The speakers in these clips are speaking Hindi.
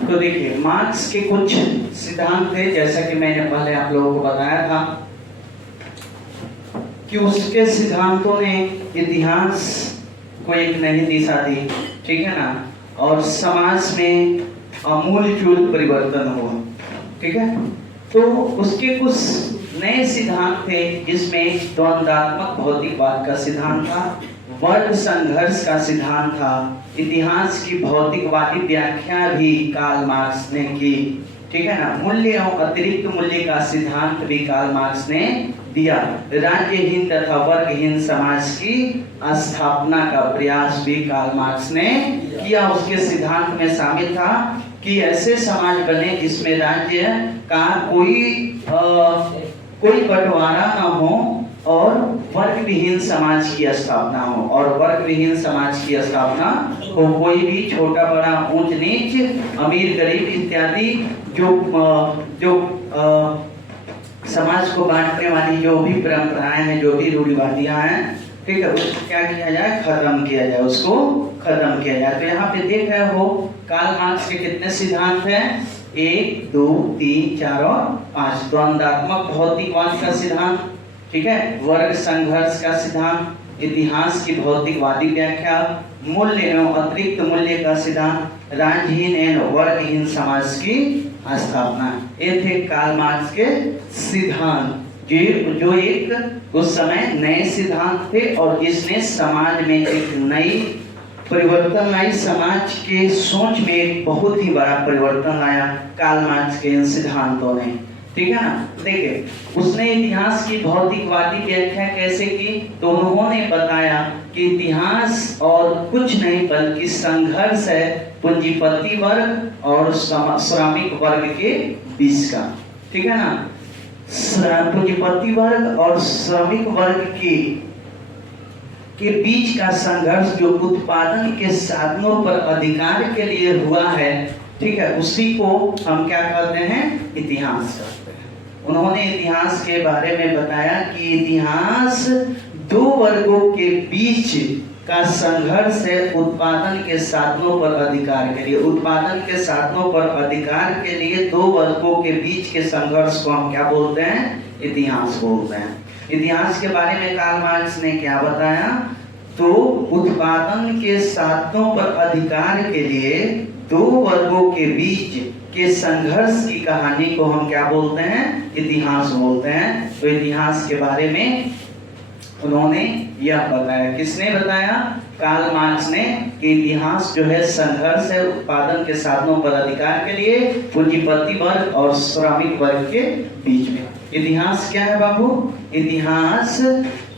तो देखिए मार्क्स के कुछ सिद्धांत थे, जैसा कि मैंने पहले आप लोगों को बताया था कि उसके सिद्धांतों ने इतिहास को एक नई दिशा दी, ठीक है ना, और समाज में आमूलचूल परिवर्तन हुआ, ठीक है। तो उसके कुछ नए सिद्धांत थे, जिसमें द्वंद्वात्मक भौतिकवाद का सिद्धांत था, वर्ग संघर्ष का सिद्धांत था, इतिहास की भौतिकवादी व्याख्या भी कार्ल मार्क्स ने की, ठीक है ना, मूल्य और अतिरिक्त मूल्य का सिद्धांत भी कार्ल मार्क्स ने दिया, राज्यहीन तथा वर्गहीन समाज की स्थापना का प्रयास भी कार्ल मार्क्स ने किया। उसके सिद्धांत में शामिल था कि ऐसे समाज बने जिसमें राज्य का कोई बंटवारा न हो और वर्ग विहीन समाज की स्थापना हो, और वर्ग विहीन समाज की स्थापना हो, कोई भी छोटा बड़ा ऊंच नीच अमीर गरीब इत्यादि जो समाज को बांटने वाली जो भी परंपराएं हैं, जो भी रूढ़िवादियां हैं, ठीक है, उसको क्या किया जाए, खत्म किया जाए, उसको खत्म किया जाए। तो यहाँ पे देख रहे हो कार्ल मार्क्स के कितने सिद्धांत हैं, 1 2 3 4 और 5। द्वंद्वात्मक भौतिकवाद का सिद्धांत, ठीक है, वर्ग संघर्ष का सिद्धांत, इतिहास की भौतिकवादी व्याख्या, मूल्य एवं अतिरिक्त मूल्य का सिद्धांत, राज्यहीन एवं वर्गहीन समाज की स्थापना। ये थे कार्ल मार्क्स के सिद्धांत, जो एक उस समय नए सिद्धांत थे और इसने समाज में एक नई परिवर्तन लाई, समाज के सोच में एक बहुत ही बड़ा परिवर्तन लाया कार्ल मार्क्स के इन सिद्धांतों ने, ठीक है ना। देखिए उसने इतिहास की भौतिकवादी व्याख्या कैसे की, तो उन्होंने बताया कि इतिहास और कुछ नहीं बल्कि संघर्ष है पूंजीपति वर्ग और श्रमिक वर्ग के बीच का, ठीक है ना। पूंजीपति वर्ग और श्रमिक वर्ग के बीच का संघर्ष जो उत्पादन के साधनों पर अधिकार के लिए हुआ है, ठीक है, उसी को हम क्या कहते हैं, इतिहास कहते हैं। उन्होंने इतिहास के बारे में बताया कि इतिहास दो वर्गों के बीच का संघर्ष है उत्पादन के साधनों पर अधिकार के लिए। उत्पादन के साधनों पर अधिकार के लिए दो वर्गों के बीच के संघर्ष को हम क्या बोलते हैं, इतिहास बोलते हैं। इतिहास के बारे में कार्ल मार्क्स ने क्या बताया, तो उत्पादन के साधनों पर अधिकार के लिए दो वर्गों के बीच के संघर्ष की कहानी को हम क्या बोलते हैं, इतिहास बोलते हैं। तो इतिहास के बारे में उन्होंने यह बताया, किसने बताया, कार्ल मार्क्स ने, कि इतिहास जो है संघर्ष है उत्पादन के साधनों पर अधिकार के लिए पूंजीपति वर्ग और श्रमिक वर्ग के बीच में। इतिहास क्या है बाबू, इतिहास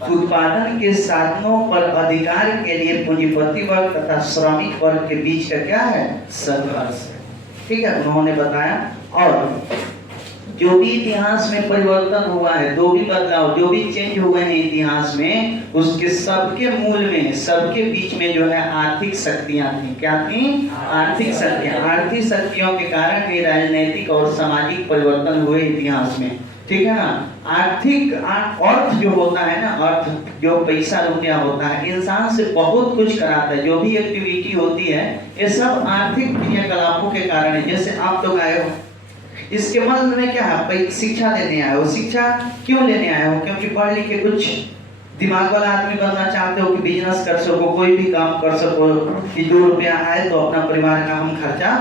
उत्पादन के साधनों पर अधिकार के लिए पूंजीपति वर्ग तथा श्रमिक वर्ग के बीच का क्या है, संघर्ष है, ठीक है, उन्होंने बताया। और जो भी इतिहास में परिवर्तन हुआ है, जो भी बदलाव, जो भी चेंज हुए हैं इतिहास में, उसके सबके मूल में, सबके बीच में जो है आर्थिक शक्तियां थी। क्या थी, आर्थिक शक्तियां। आर्थिक शक्तियों के कारण ही राजनीतिक और सामाजिक परिवर्तन हुए इतिहास में, ठीक है ना। आर्थिक अर्थ जो होता है ना, अर्थ जो पैसा रुपया होता है, इंसान से बहुत कुछ कराता है। जो भी एक्टिविटी होती है ये सब आर्थिक क्रियाकलापों के कारण है। जैसे आप लोग आए हो, इसके मतलब में क्या है, शिक्षा लेने आए हो। शिक्षा क्यों लेने आए हो, क्योंकि पढ़ लिख के कुछ दिमाग वाला आदमी बनना चाहते हो कि बिजनेस कर सको, कोई भी काम कर सको, कि 2 रुपया आए तो अपना परिवार का हम खर्चा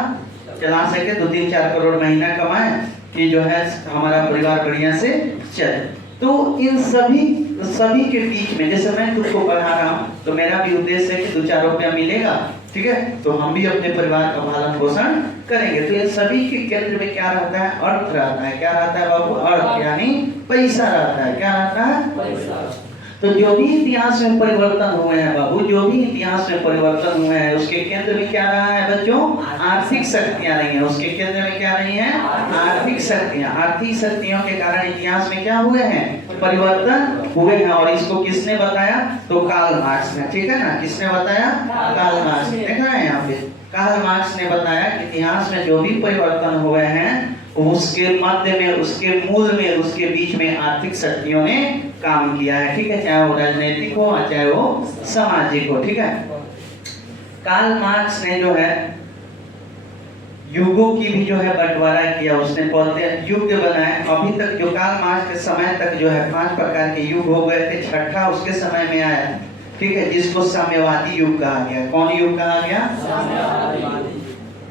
चला सके, 2-3-4 करोड़ महीना कमाए, कि जो है हमारा परिवार बढ़िया से चले। तो इन सभी के बीच में, जैसे मैं तुमको पढ़ा रहा हूँ तो मेरा भी उद्देश्य है कि 2-4 रुपया मिलेगा, ठीक है, तो हम भी अपने परिवार का पालन पोषण करेंगे। तो ये सभी के केंद्र में क्या रहता है, अर्थ रहता है। क्या रहता है बाबू, अर्थ, यानी पैसा रहता है। क्या रहता है, पैसा। तो जो भी इतिहास में परिवर्तन हुए हैं बाबू, जो भी इतिहास में परिवर्तन हुए हैं, उसके केंद्र में क्या रहा है बच्चों, आर्थिक शक्तियां रही हैं। उसके केंद्र में क्या रही हैं, आर्थिक शक्तियां। आर्थिक शक्तियों के कारण इतिहास में क्या हुए हैं, परिवर्तन हुए हैं। और इसको किसने बताया, तो कार्ल मार्क्स ने, ठीक है ना। किसने बताया, कार्ल मार्क्स ने। देखा है यहाँ पे, कार्ल मार्क्स ने बताया कि इतिहास में जो भी परिवर्तन हुए हैं, उसके मध्य में, उसके मूल में, उसके बीच में आर्थिक शक्तियों ने काम किया है, ठीक है, चाहे वो राजनीतिक हो चाहे वो सामाजिक हो, ठीक है। कार्ल मार्क्स ने जो है युगों की भी जो है बंटवारा किया उसने, बोलते हैं युग बनाए। अभी तक जो कार्ल मार्क्स के समय तक जो है 5 प्रकार के युग हो गए थे, छठा उसके समय में आया, ठीक है, जिसको साम्यवादी युग कहा गया। कौन युग कहा गया?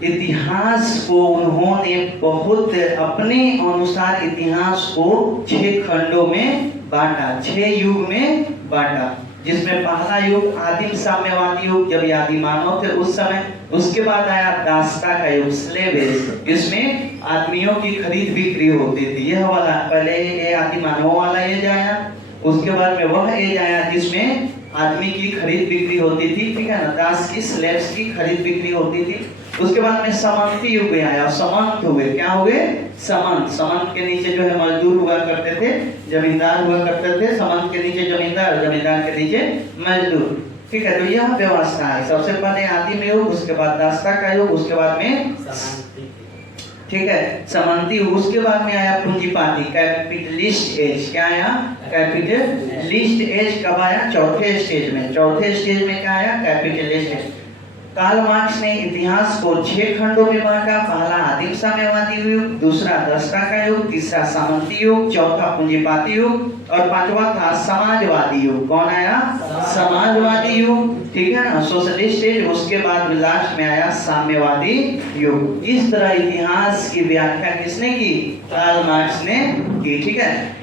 इतिहास को उन्होंने बहुत अपने अनुसार इतिहास को 6 खंडों में बांटा, 6 युग में बांटा, जिसमें पहला युग आदिम साम्यवादी युग, जब आदि मानव थे उस समय। उसके बाद आया दासता का युग, स्लेव एज, इसमें आदमियों की खरीद बिक्री होती थी। यह वाला पहले ये आदि मानव वाला एज आया, उसके बाद में वह एज आया जिसमें आदमी की खरीद बिक्री होती थी, ठीक है ना, दास की, स्लेव्स की खरीद बिक्री होती थी। उसके बाद में सामंती युग आया, सामंत हुए, क्या हुए? सामंत। सामंत के नीचे जो है मजदूर हुआ करते थे, जमींदार हुआ करते थे, सामंत के नीचे जमींदार, जमींदार के नीचे मजदूर, ठीक है। तो यह व्यवस्था है। सबसे पहले आदिम युग, उसके बाद दासता का युग, उसके बाद में ठीक है सामंती युग, उसके बाद में आया पूंजीपाती, कैपिटलिस्ट एज। क्या आया? Capitalist age. कब आया? चौथे स्टेज में। चौथे स्टेज में क्या आया? Capitalist as. कार्ल मार्क्स ने इतिहास को 6 खंडों में बांटा। पहला आदिम साम्यवादी युग, दूसरा दासता का युग, तीसरा सामंती युग, चौथा पूंजीपाती युग और पांचवा था समाजवादी युग। कौन आया? समाजवादी युग, ठीक है ना, सोशलिस्ट एज। उसके बाद लास्ट में आया साम्यवादी युग। इस तरह इतिहास की व्याख्या किसने की? कार्ल मार्क्स ने की, ठीक है।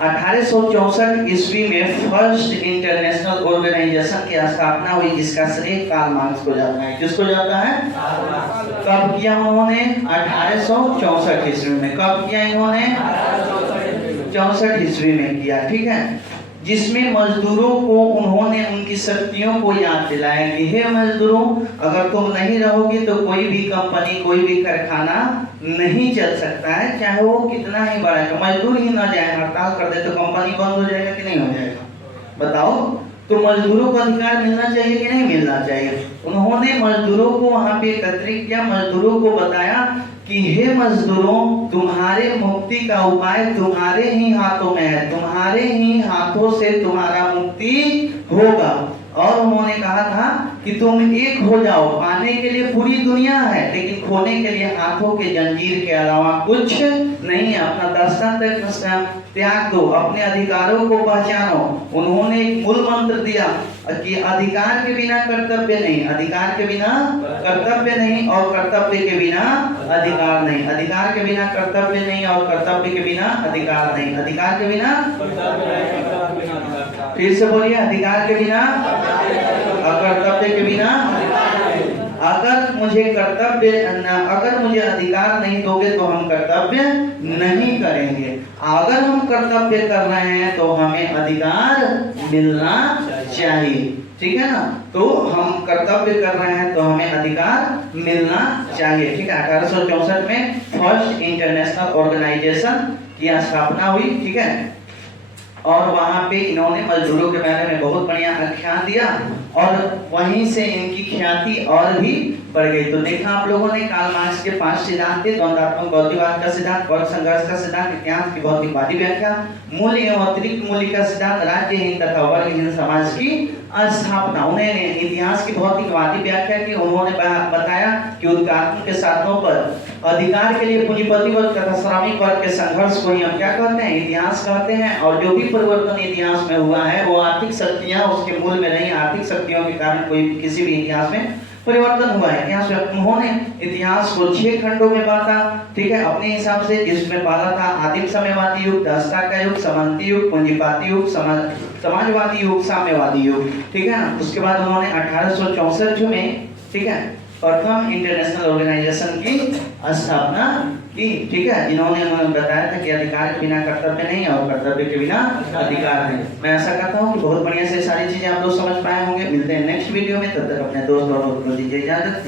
1864 ईस्वी में फर्स्ट इंटरनेशनल ऑर्गेनाइजेशन की स्थापना हुई, जिसका श्रेय कार्ल मार्क्स को जाता है। किसको जाता है? कब किया उन्होंने? 1864 ईस्वी में। कब किया इन्होंने? 64 ईस्वी में किया, ठीक है। जिसमें मजदूरों को उन्होंने उनकी शक्तियों को याद दिलाया कि हे मजदूरों, अगर तुम नहीं रहोगे तो कोई भी कंपनी, कोई भी कारखाना नहीं चल सकता है, चाहे वो कितना ही बड़ा है। मजदूर ही ना जाए, हड़ताल कर दे तो कंपनी बंद हो जाएगा कि नहीं हो जाएगा? बताओ। तो मजदूरों को अधिकार मिलना चाहिए कि नहीं मिलना चाहिए? उन्होंने मजदूरों को वहां पे एकत्रित किया, मजदूरों को बताया कि हे मजदूरों, तुम्हारे मुक्ति का उपाय तुम्हारे ही हाथों में है, तुम्हारे ही हाथों से तुम्हारा मुक्ति होगा। और उन्होंने कहा था कि तुम एक हो जाओ। पाने के लिए पूरी दुनिया है, लेकिन खोने के लिए हाथों के जंजीर के अलावा कुछ नहीं है। अपना दर्शन तक त्याग दो, अपने अधिकारों को पहचानो। उन्होंने एक मूल मंत्र दिया कि अधिकार के बिना कर्तव्य नहीं, अधिकार के बिना कर्तव्य नहीं और कर्तव्य के बिना अधिकार नहीं। अधिकार के बिना कर्तव्य नहीं और कर्तव्य के बिना अधिकार नहीं। अधिकार के बिना, फिर से बोलिए, अधिकार के बिना और कर्तव्य के बिना। अगर मुझे अधिकार नहीं दोगे तो हम कर्तव्य नहीं करेंगे। अगर हम कर्तव्य कर रहे हैं तो हमें अधिकार मिलना चाहिए, ठीक है ना। तो हम कर्तव्य कर रहे हैं तो हमें अधिकार मिलना चाहिए, ठीक है। 1864 में फर्स्ट इंटरनेशनल ऑर्गेनाइजेशन की स्थापना हुई, ठीक है। और वहां पे इन्होंने मजदूरों के बारे में बहुत बढ़िया आख्यान दिया और वहीं से इनकी ख्याति और भी बढ़ गई। तो देखा आप लोगों ने कार्ल मार्क्स के 5 सिद्धांत थे: द्वंद्वात्मक भौतिकवाद का सिद्धांत, वर्ग संघर्ष का सिद्धांत, इतिहास की भौतिकवादी व्याख्या, मूल्य एवं अतिरिक्त मूल्य का सिद्धांत, राज्यहीन तथा वर्गहीन समाज की स्थापना। उन्होंने इतिहास की भौतिकवादी व्याख्या की। उन्होंने बताया कि उत्पादन के साधनों पर अधिकार के लिए पूंजीपति वर्ग तथा श्रमिक वर्ग के संघर्ष को ही हम क्या कहते हैं? इतिहास कहते हैं। और जो भी परिवर्तन इतिहास में हुआ है वो आर्थिक शक्तियां उसके मूल में नहीं, आर्थिक शक्तियों के कारण कोई किसी भी इतिहास में परिवर्तन हुआ है। इतिहास में उन्होंने इतिहास को 6 खंडों में बांटा, ठीक है, अपने हिसाब से, जिसमें पहला था आदिम साम्यवादी युग, दासता का युग, सामंती युग, पूंजीपाती युग, समाजवादी युग, साम्यवादी युग, ठीक है ना। उसके बाद उन्होंने 1864 में, ठीक है, प्रथम इंटरनेशनल ऑर्गेनाइजेशन की स्थापना की, ठीक है। इन्होंने बताया था कि अधिकार के बिना कर्तव्य नहीं और कर्तव्य के बिना अधिकार नहीं। मैं ऐसा करता हूँ कि बहुत बढ़िया से सारी चीजें आप लोग समझ पाए होंगे। मिलते हैं नेक्स्ट वीडियो में, तब तक अपने दोस्त और दीजिए इजाजत।